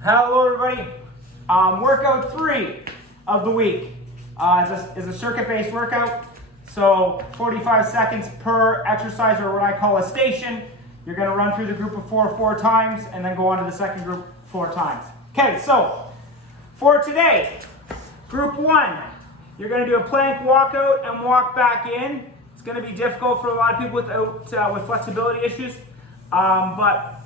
Hello everybody. Workout 3 of the week is a circuit-based workout. So 45 seconds per exercise, or what I call a station. You're going to run through the group of four times and then go on to the second group 4 times. Okay, so for today, group 1, you're going to do a plank walkout and walk back in. It's going to be difficult for a lot of people with flexibility issues, but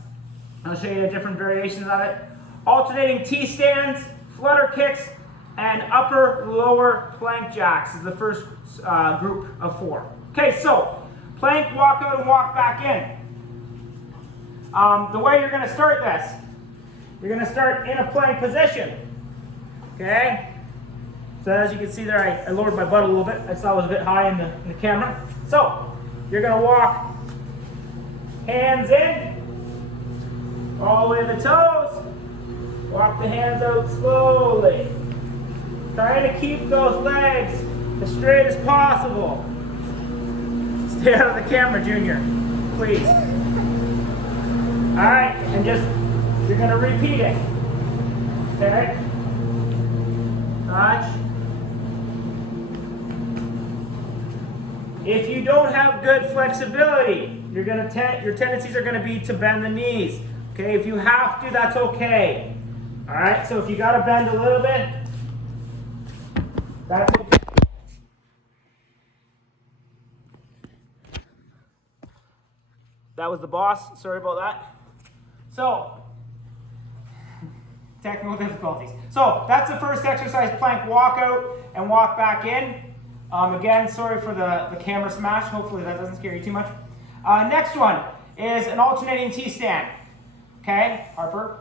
I'll show you different variations of it. Alternating T-stands, flutter kicks, and upper-lower plank jacks is the first group of 4. Okay, so plank, walkout, and walk back in. The way you're going to start this, you're going to start in a plank position. Okay? So as you can see there, I lowered my butt a little bit. I saw it was a bit high in the camera. So you're going to walk hands in, all the way to the toes. Walk the hands out slowly. Trying to keep those legs as straight as possible. Stay out of the camera, Junior, please. All right, and you're gonna repeat it. Okay? Touch. If you don't have good flexibility, your tendencies are gonna be to bend the knees. Okay, if you have to, that's okay. All right, so if you got to bend a little bit, that's okay. That was the boss. Sorry about that. So, technical difficulties. So, that's the first exercise, plank walkout and walk back in. Again, sorry for the camera smash. Hopefully that doesn't scare you too much. Next one is an alternating T-stand. Okay, Harper,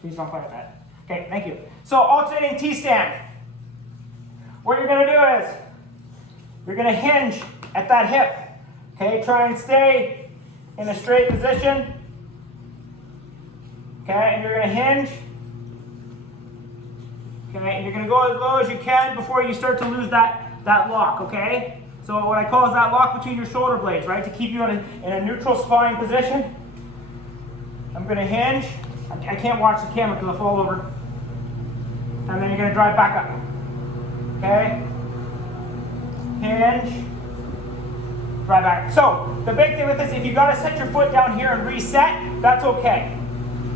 please don't fight that. Okay, thank you. So alternating T-stand. What you're going to do is you're going to hinge at that hip. Okay, try and stay in a straight position. Okay, and you're going to hinge. Okay, and you're going to go as low as you can before you start to lose that lock. Okay, so what I call is that lock between your shoulder blades, right? To keep you in a neutral spine position. I'm going to hinge. I can't watch the camera because I'll fall over. And then you're going to drive back up. Okay? Hinge. Drive back. So, the big thing with this, if you got to set your foot down here and reset, that's okay.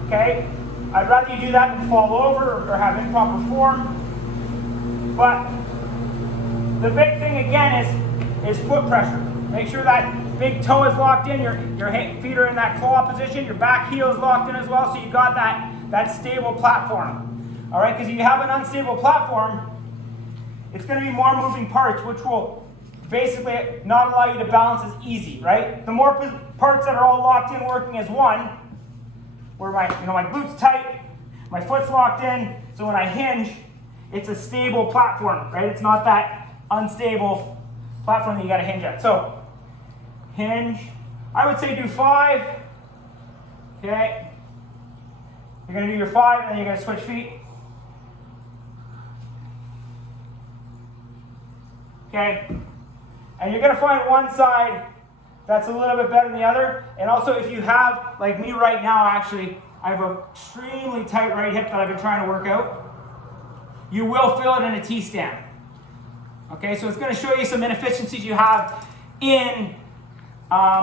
Okay? I'd rather you do that than fall over or have improper form. But the big thing again is foot pressure. Make sure that big toe is locked in, your feet are in that claw position, your back heel is locked in as well, so you got that stable platform. All right, because if you have an unstable platform, it's going to be more moving parts, which will basically not allow you to balance as easy, right? The more parts that are all locked in working as one, where my glutes tight, my foot's locked in, so when I hinge, it's a stable platform, right? It's not that unstable platform that you got to hinge at. So, hinge. I would say do 5. Okay. You're going to do your 5, and then you're going to switch feet. Okay. And you're going to find one side that's a little bit better than the other. And also, if you have, like me right now, actually, I have an extremely tight right hip that I've been trying to work out. You will feel it in a T-stand. Okay, so it's going to show you some inefficiencies you have in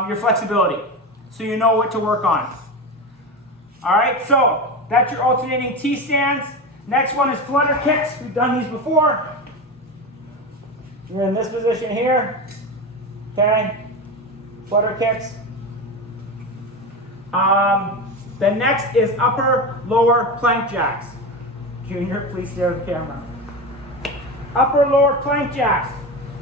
your flexibility, so you know what to work on. All right, so that's your alternating T-stands. Next one is flutter kicks. We've done these before. You're in this position here. Okay, flutter kicks. The next is upper-lower plank jacks. Junior, please stare at the camera. Upper-lower plank jacks.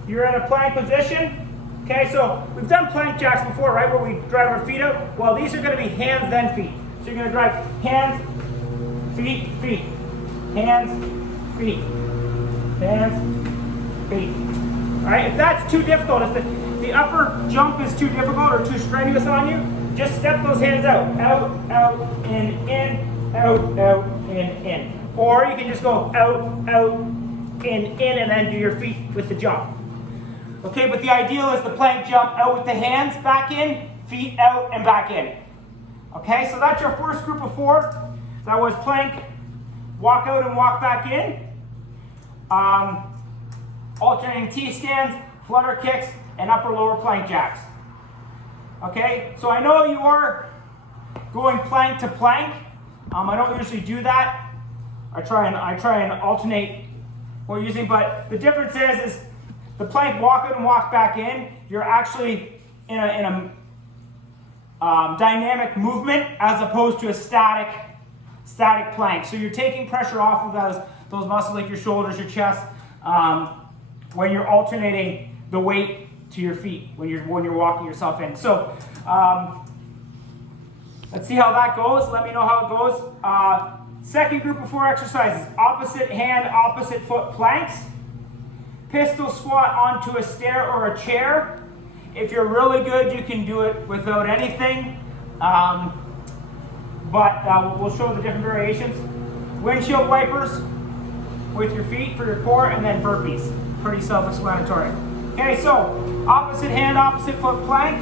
You're in a plank position. Okay, so we've done plank jacks before, right, where we drive our feet out. Well, these are going to be hands, then feet. So you're going to drive hands, feet, feet. Hands, feet. Hands, feet. All right, if that's too difficult, if the upper jump is too difficult or too strenuous on you, just step those hands out. Out, out, in, out, out, in. Or you can just go out, out, in, and then do your feet with the jump. Okay, but the ideal is the plank jump out with the hands, back in, feet out, and back in. Okay, so that's your first group of 4. That was plank, walk out and walk back in. Alternating T-stands, flutter kicks, and upper lower plank jacks. Okay, so I know you are going plank to plank. I don't usually do that. I try and alternate what we're using, but the difference is the plank walk out and walk back in. You're actually in a dynamic movement as opposed to a static plank. So you're taking pressure off of those muscles like your shoulders, your chest, when you're alternating the weight to your feet when you're walking yourself in. So let's see how that goes. Let me know how it goes. Second group of 4 exercises: opposite hand, opposite foot planks, pistol squat onto a stair or a chair. If you're really good, you can do it without anything, but we'll show the different variations. Windshield wipers with your feet for your core, and then burpees. Pretty self-explanatory. Okay, so opposite hand, opposite foot plank.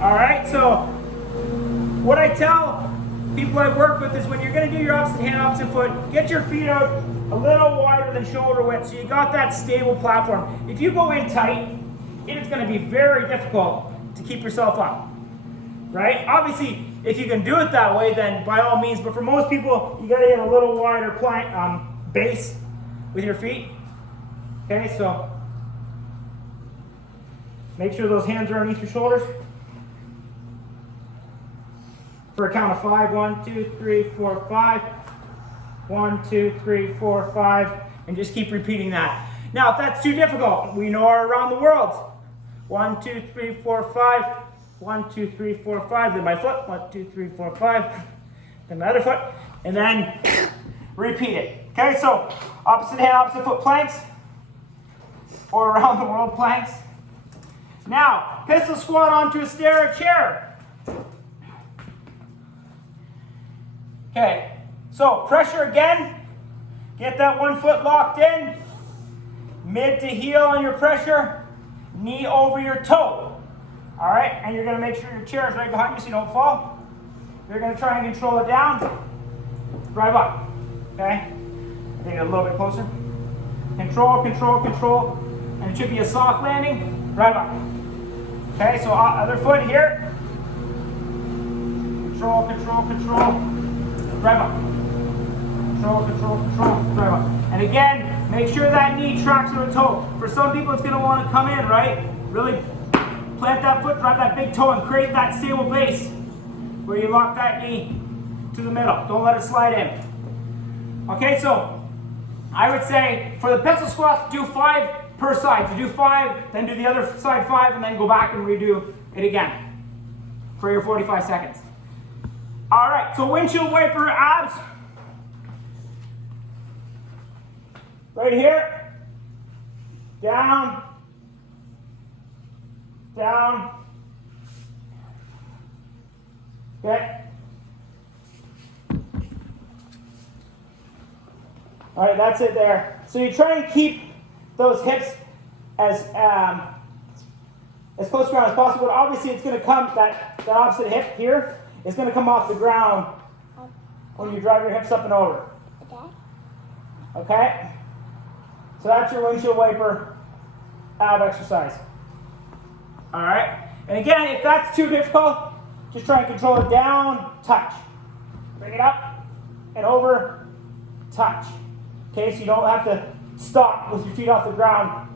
All right, so what I tell people I work with is when you're going to do your opposite hand, opposite foot, get your feet out a little wider than shoulder width so you got that stable platform. If you go in tight, it is going to be very difficult to keep yourself up, right? Obviously, if you can do it that way, then by all means, but for most people, you got to get a little wider plank base with your feet. Okay, so make sure those hands are underneath your shoulders. For a count of 5, 1, 2, 3, 4, 5. 1, 2, 3, 4, 5, and just keep repeating that. Now, if that's too difficult, we know our around the world. 1, 2, 3, 4, 5. 1, 2, 3, 4, 5. Then my foot. 1, 2, 3, 4, 5. Then my other foot, and then repeat it. Okay, so opposite hand, opposite foot planks, or around the world planks. Now, pistol squat onto a stair or chair. Okay, so pressure again. Get that one foot locked in. Mid to heel on your pressure. Knee over your toe. All right, and you're going to make sure your chair is right behind you so you don't fall. You're going to try and control it down. Drive up. Okay, take it a little bit closer. Control, control, control. And it should be a soft landing. Drive up. Okay, so other foot here. Control, control, control. Drive up. Control, control, control. Drive up. And again, make sure that knee tracks with the toe. For some people, it's going to want to come in, right? Really plant that foot, drive that big toe, and create that stable base where you lock that knee to the middle. Don't let it slide in. Okay, so I would say for the pistol squats, do 5 per side. So do 5, then do the other side 5, and then go back and redo it again for your 45 seconds. All right, so windshield wiper abs. Right here. Down. Down. Okay. All right, that's it there. So you try and keep those hips as close to the ground as possible. But obviously, it's going to come, that opposite hip here is going to come off the ground when you drive your hips up and over. Okay? So that's your windshield wiper ab exercise. All right? And again, if that's too difficult, just try and control it down, touch. Bring it up and over, touch. Okay, so you don't have to stop with your feet off the ground.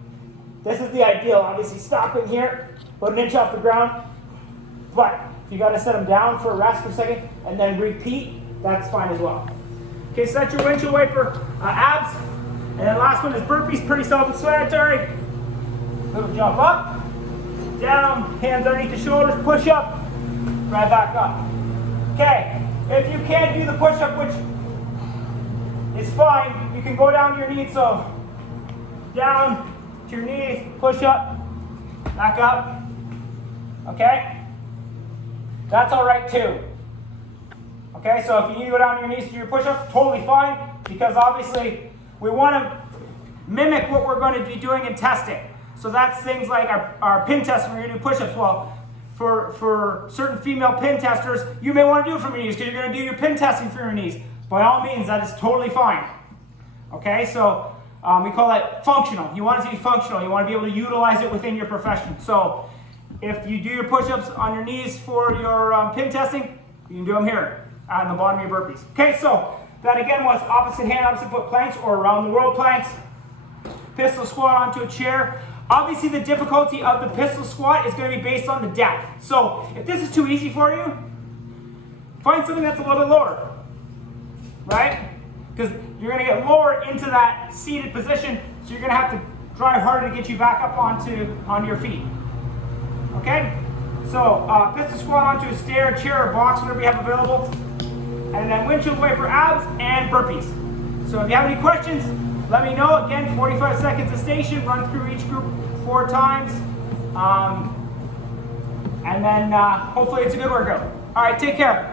This is the ideal. Obviously, stopping here, put an inch off the ground. But if you got to set them down for a rest for a second and then repeat, that's fine as well. Okay, so that's your windshield wiper abs. And then last one is burpees, pretty self-explanatory. Little jump up, down, hands underneath the shoulders, push up, right back up. Okay, if you can't do the push-up, which is fine, you can go down to your knees. So down to your knees, push up, back up. Okay, that's all right too. Okay, so if you need to go down to your knees to do your push-up, totally fine, because obviously we want to mimic what we're going to be doing in testing. So that's things like our pin test when you're going to do push-ups. Well, for certain female pin testers, you may want to do it from your knees because you're going to do your pin testing from your knees. by all means, that is totally fine. Okay, so we call that functional. You want it to be functional. You want to be able to utilize it within your profession. So if you do your push-ups on your knees for your pin testing, you can do them here on the bottom of your burpees. Okay, so that again was opposite hand, opposite foot planks or around the world planks. Pistol squat onto a chair. Obviously the difficulty of the pistol squat is going to be based on the depth. So if this is too easy for you, find something that's a little bit lower, right? Because you're going to get lower into that seated position, so you're going to have to drive harder to get you back up onto your feet. Okay? So pistol squat onto a stair, chair, or box, whatever you have available. And then windshield wiper abs and burpees. So if you have any questions, let me know. Again, 45 seconds a station, run through each group 4 times. And then hopefully it's a good workout. All right, take care.